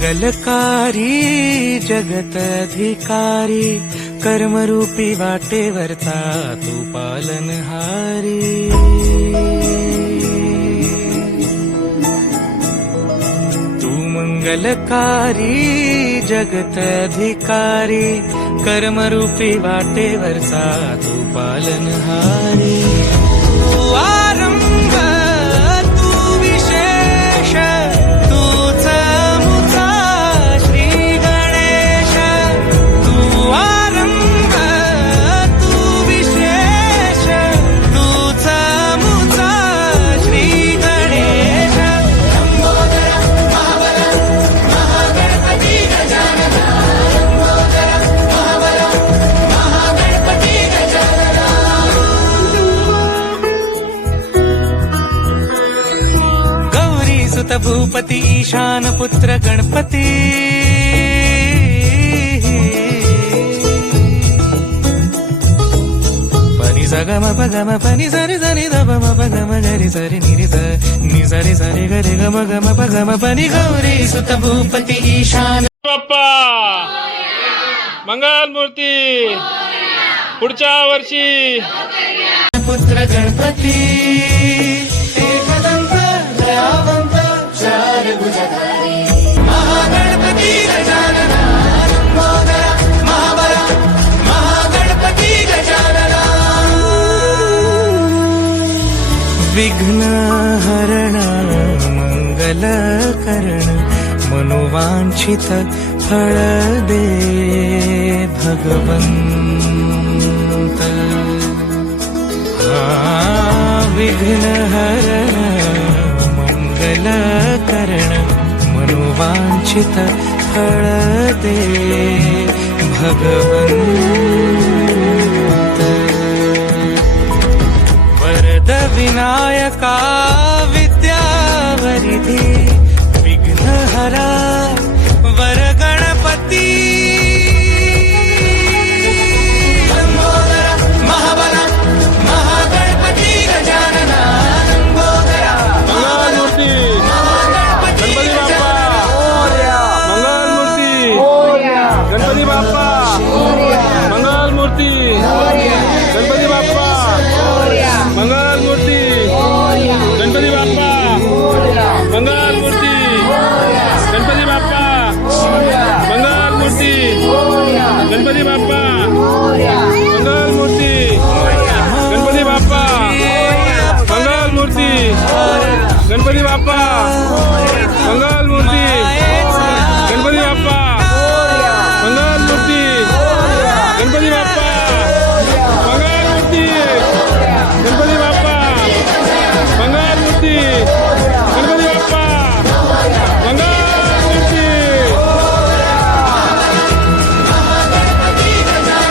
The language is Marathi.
मंगलकारी जगत अधिकारी कर्मरूपी वाटेवरचा तू पालनहारी। तू मंगलकारी जगत अधिकारी कर्मरूपी वाटेवरचा तू पालनहारी। तू आरंभ तू विशेष तूच मुचा श्री गणेश। तू आरंभ तू विशेष तूच मुचा श्री गणेश। सुत भूपती ईशान पुत्र गणपती। पनी सगम पगम पनी सरि सरि ध म पगम गरि सरि नि सरि सरि गरि गम गम पगम पनी गौरी सुत भूपती ईशान। बाप्पा मंगल मूर्ती पुढच्या वर्षी। पुत्र गणपती एकदंत दयावंत चार भुजधारी महागणपती गजानना लंबोदरा महाबला महागणपती गजानना। विघ्न हरण मंगल करण मनोवांछित फळ दे भगवंत। विघ्न हरण मंगल करण मनोवांछित फळ दे भगवंत। वरद विनायका विद्यावरिधी विघ्नहरा